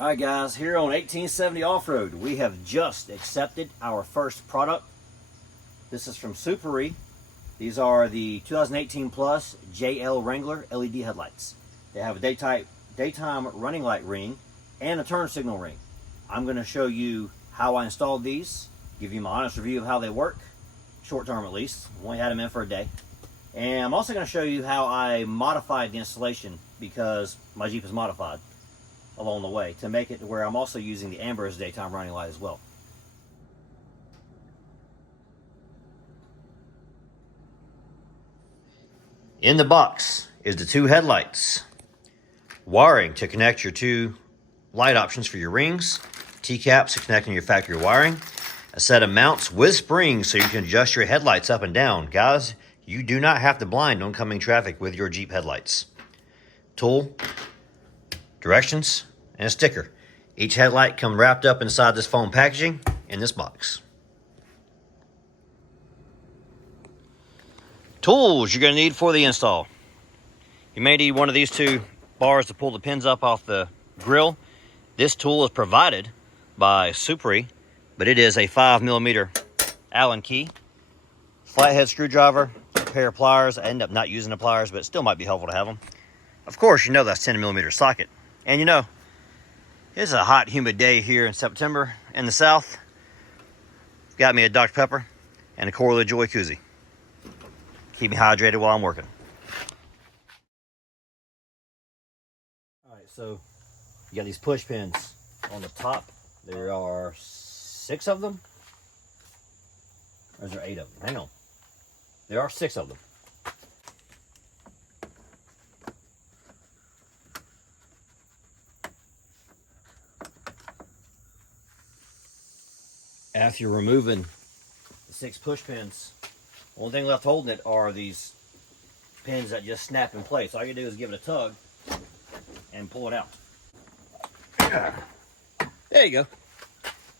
All right, guys, here on 1870 Off-Road, we have just accepted our first product. This is from Suparee. These are the 2018 Plus JL Wrangler LED headlights. They have a daytime running light ring and a turn signal ring. I'm going to show you how I installed these, give you my honest review of how they work, short term at least. We only had them in for a day. And I'm also going to show you how I modified the installation, because my Jeep is modified along the way to make it to where I'm also using the amber as a daytime running light as well. In the box is the two headlights, wiring to connect your two light options for your rings, T-caps to connect in your factory wiring, a set of mounts with springs so you can adjust your headlights up and down. Guys, you do not have to blind oncoming traffic with your Jeep headlights. Tool, directions, and a sticker. Each headlight comes wrapped up inside this foam packaging in this box. Tools you're going to need for the install. You may need one of these two bars to pull the pins up off the grill. This tool is provided by Suparee, but it is a 5mm Allen key, flathead screwdriver, a pair of pliers. I end up not using the pliers, but it still might be helpful to have them. Of course, you know that's 10mm socket. And you know, it's a hot, humid day here in September in the South. Got me a Dr. Pepper and a Corla Joy koozie. Keep me hydrated while I'm working. All right, so you got these push pins on the top. There are 6 of them. Or is there 8 of them? Hang on. There are 6 of them. After you're removing the 6 push pins, the only thing left holding it are these pins that just snap in place. All you do is give it a tug and pull it out. There you go.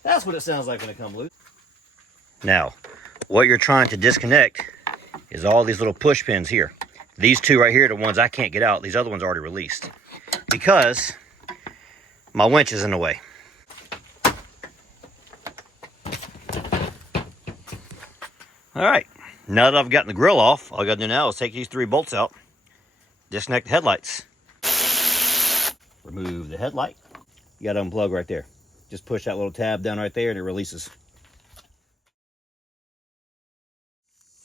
That's what it sounds like when it comes loose. Now, what you're trying to disconnect is all these little push pins here. These 2 right here are the ones I can't get out. These other ones are already released because my winch is in the way. All right, now that I've gotten the grill off, all I gotta do now is take these 3 bolts out, disconnect the headlights, remove the headlight. You gotta unplug right there. Just push that little tab down right there and it releases.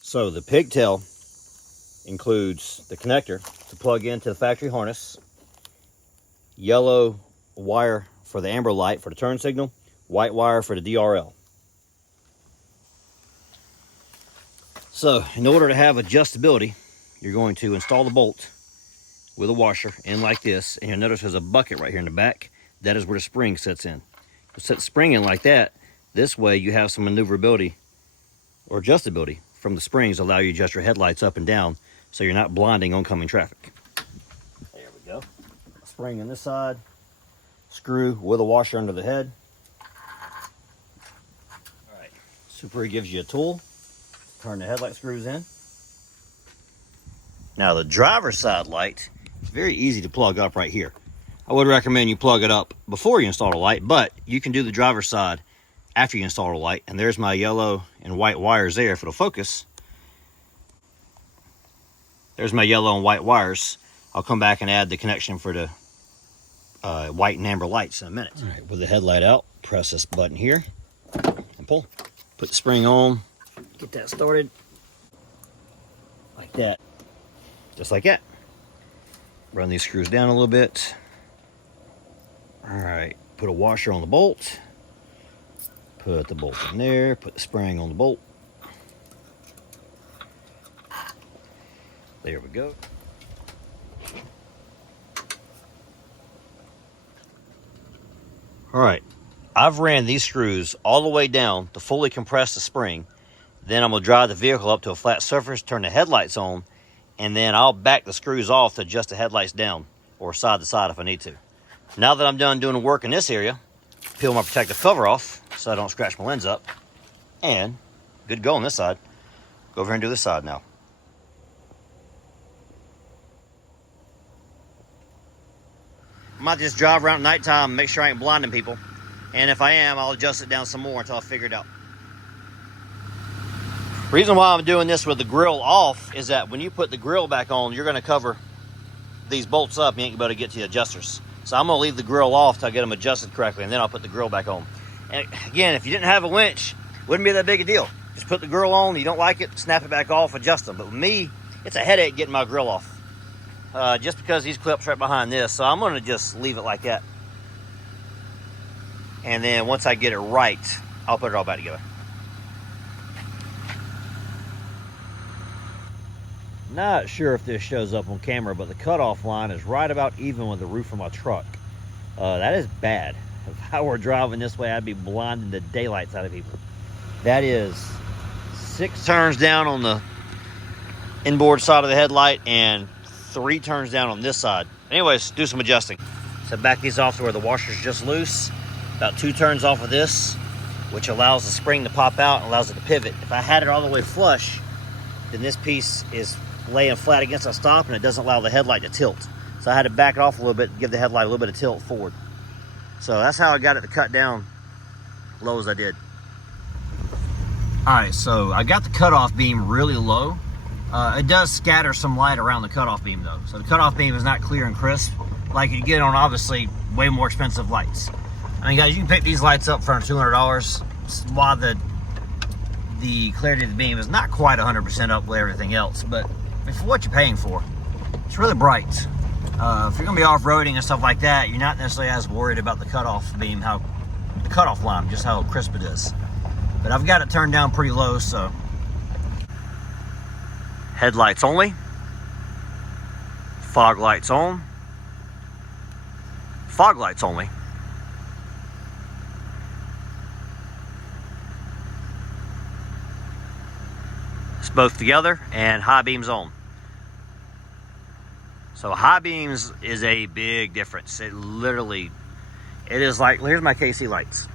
So the pigtail includes the connector to plug into the factory harness, yellow wire for the amber light for the turn signal, white wire for the DRL. So in order to have adjustability, you're going to install the bolt with a washer in like this, and you'll notice there's a bucket right here in the back. That is where the spring sits in. You set the spring in like that. This way you have some maneuverability or adjustability from the springs, allow you to adjust your headlights up and down so you're not blinding oncoming traffic. There we go. Spring on this side, screw with a washer under the head. All right, Suparee gives you a tool. Turn the headlight screws in. Now the driver's side light is very easy to plug up right here. I would recommend you plug it up before you install a light, but you can do the driver's side after you install a light. And there's my yellow and white wires there. If it'll focus, there's my yellow and white wires. I'll come back and add the connection for the white and amber lights in a minute. All right, with the headlight out, press this button here and pull. Put the spring on. Get that started like that, just like that. Run these screws down a little bit. All right, put a washer on the bolt. Put the bolt in there, put the spring on the bolt. There we go. All right, I've ran these screws all the way down to fully compress the spring. Then I'm gonna drive the vehicle up to a flat surface, turn the headlights on, and then I'll back the screws off to adjust the headlights down or side to side if I need to. Now that I'm done doing the work in this area, peel my protective cover off so I don't scratch my lens up, and good to go on this side. Go over here and do this side now. might just drive around at nighttime and make sure I ain't blinding people. And if I am, I'll adjust it down some more until I figure it out. Reason why I'm doing this with the grill off is that when you put the grill back on, you're going to cover these bolts up. You ain't going to be able to get to the adjusters. So I'm going to leave the grill off till I get them adjusted correctly, and then I'll put the grill back on. And again, if you didn't have a winch, it wouldn't be that big a deal. Just put the grill on. You don't like it, snap it back off, adjust them. But with me, it's a headache getting my grill off. Just because these clips right behind this. So I'm going to just leave it like that. And then once I get it right, I'll put it all back together. Not sure if this shows up on camera, but the cutoff line is right about even with the roof of my truck. That is bad. If I were driving this way, I'd be blinding the daylights out of people. That is 6 turns down on the inboard side of the headlight and 3 turns down on this side. Anyways, do some adjusting. So back these off to where the washer's just loose. About 2 turns off of this, which allows the spring to pop out and allows it to pivot. If I had it all the way flush, then this piece is laying flat against a stop and it doesn't allow the headlight to tilt. So I had to back it off a little bit, give the headlight a little bit of tilt forward. So that's how I got it to cut down low as I did. All right, so I got the cutoff beam really low. It does scatter some light around the cutoff beam though. So the cutoff beam is not clear and crisp like you get on obviously way more expensive lights. I mean, guys, you can pick these lights up for under $200 while the clarity of the beam is not quite 100% up with everything else, but for what you're paying for, it's really bright. If you're gonna be off-roading and stuff like that, you're not necessarily as worried about the cutoff beam, the cutoff line, just how crisp it is. But I've got it turned down pretty low, so. Headlights only. Fog lights on. Fog lights only. It's both together, and high beams on. So high beams is a big difference. It is like, here's my KC lights.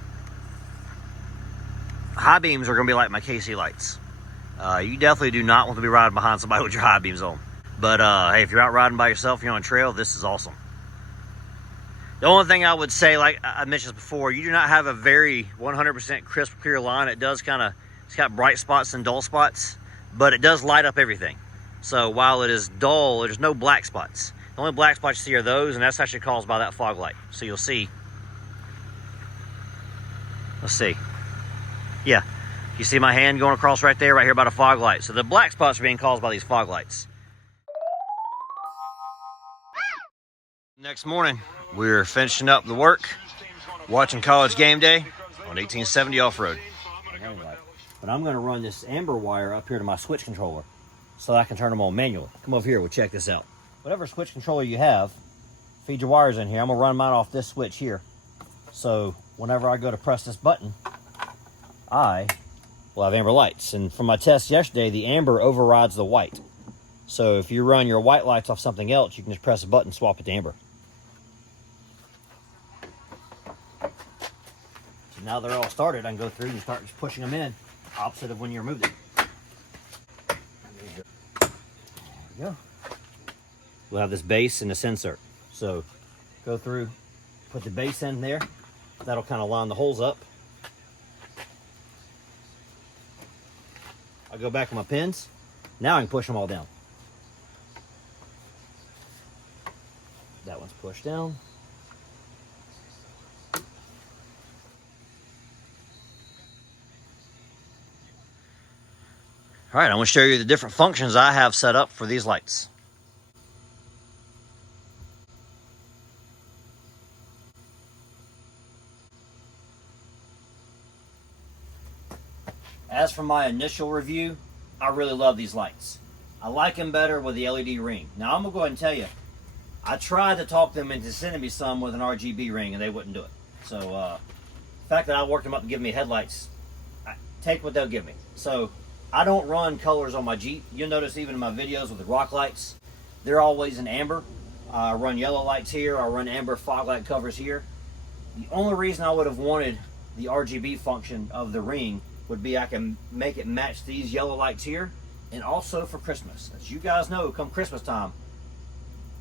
High beams are gonna be like my KC lights. You definitely do not want to be riding behind somebody with your high beams on. But hey, if you're out riding by yourself, you're on a trail, this is awesome. The only thing I would say, like I mentioned before, you do not have a very 100% crisp, clear line. It does it's got bright spots and dull spots, but it does light up everything. So while it is dull, there's no black spots. The only black spots you see are those, and that's actually caused by that fog light. So you'll see. Let's see. Yeah, you see my hand going across right there, right here by the fog light. So the black spots are being caused by these fog lights. Next morning, we're finishing up the work, watching College Game Day on 1870 off-road. But I'm gonna run this amber wire up here to my switch controller so I can turn them on manually. Come over here, we'll check this out. Whatever switch controller you have, feed your wires in here. I'm gonna run mine off this switch here. So whenever I go to press this button, I will have amber lights. And from my test yesterday, the amber overrides the white. So if you run your white lights off something else, you can just press a button, swap it to amber. So now they're all started, I can go through and start just pushing them in, opposite of when you removed it. There we go. We'll have this base and this insert. So go through, put the base in there. That'll kind of line the holes up. I'll go back to my pins. Now I can push them all down. That one's pushed down. All right, I'm going to show you the different functions I have set up for these lights. As for my initial review, I really love these lights. I like them better with the LED ring. Now I'm going to go ahead and tell you, I tried to talk them into sending me some with an RGB ring and they wouldn't do it. So the fact that I worked them up to give me headlights, I take what they'll give me. So I don't run colors on my Jeep. You'll notice even in my videos with the rock lights, they're always in amber. I run yellow lights here, I run amber fog light covers here. The only reason I would have wanted the RGB function of the ring would be I can make it match these yellow lights here, and also for Christmas. As you guys know, come Christmas time,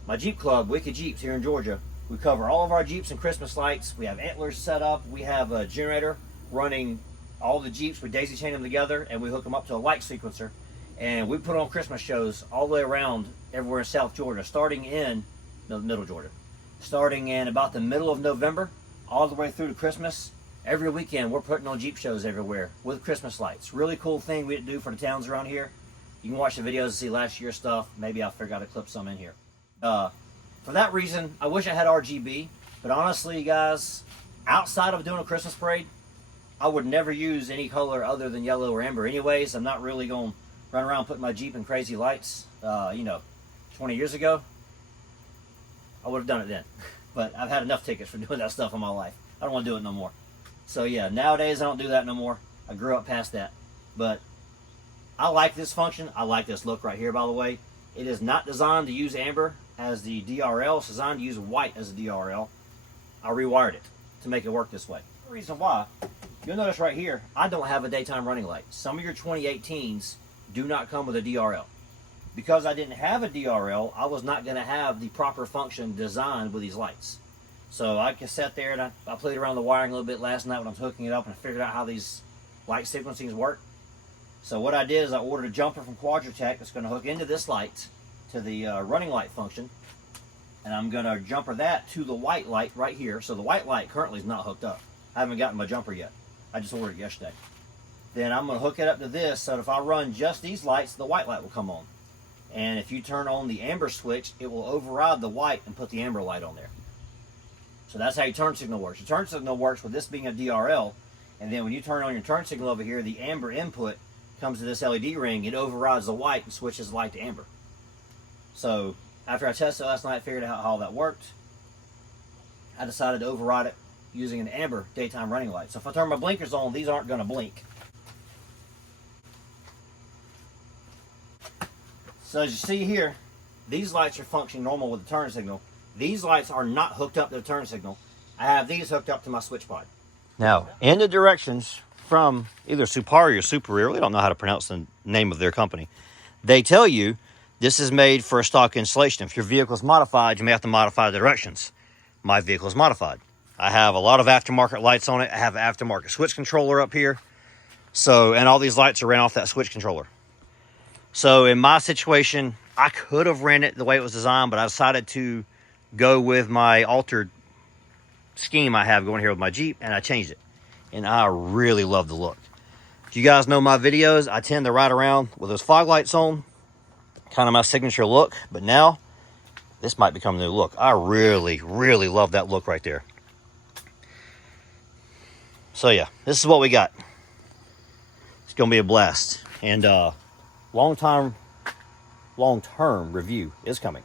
my Jeep club, Wicked Jeeps here in Georgia, We cover all of our Jeeps in Christmas lights. We have antlers set up. We have a generator running all the Jeeps. We daisy chain them together and we hook them up to a light sequencer. And we put on Christmas shows all the way around everywhere in South Georgia, starting in middle Georgia. Starting in about the middle of November, all the way through to Christmas. Every weekend we're putting on Jeep shows everywhere with Christmas lights. Really cool thing we do for the towns around here. You can watch the videos and see last year's stuff. Maybe I'll figure out to clip some in here. For that reason, I wish I had RGB, but honestly, guys, outside of doing a Christmas parade, I would never use any color other than yellow or amber. Anyways, I'm not really going to run around putting my Jeep in crazy lights. 20 years ago, I would have done it then. But I've had enough tickets for doing that stuff in my life. I don't want to do it no more. So yeah, nowadays I don't do that no more. I grew up past that. But I like this function. I like this look right here, by the way. It is not designed to use amber as the DRL. It's designed to use white as a DRL. I rewired it to make it work this way. The reason why, you'll notice right here, I don't have a daytime running light. Some of your 2018s do not come with a DRL. Because I didn't have a DRL, I was not going to have the proper function designed with these lights. So I just sat there and I played around the wiring a little bit last night when I was hooking it up and I figured out how these light sequencings work. So what I did is I ordered a jumper from Quadratech that's going to hook into this light, to the running light function. And I'm going to jumper that to the white light right here. So the white light currently is not hooked up. I haven't gotten my jumper yet. I just ordered it yesterday. Then I'm going to hook it up to this so that if I run just these lights, the white light will come on. And if you turn on the amber switch, it will override the white and put the amber light on there. So that's how your turn signal works. Your turn signal works with this being a DRL, and then when you turn on your turn signal over here, the amber input comes to this LED ring, it overrides the white and switches the light to amber. So after I tested it last night, figured out how all that worked, I decided to override it using an amber daytime running light. So if I turn my blinkers on, these aren't going to blink. So as you see here, these lights are functioning normal with the turn signal. These lights are not hooked up to the turn signal. I have these hooked up to my switch pod. Now, in the directions from either Suparee or Suparee, I really don't know how to pronounce the name of their company, they tell you this is made for a stock installation. If your vehicle is modified, you may have to modify the directions. My vehicle is modified. I have a lot of aftermarket lights on it. I have an aftermarket switch controller up here. So, and all these lights are ran off that switch controller. So in my situation, I could have ran it the way it was designed, but I decided to go with my altered scheme I have going here with my Jeep, and I changed it. And I really love the look. If you guys know my videos, I tend to ride around with those fog lights on, kind of my signature look, but now this might become the new look. I really, really love that look right there. So yeah, this is what we got. It's gonna be a blast. And long-term review is coming.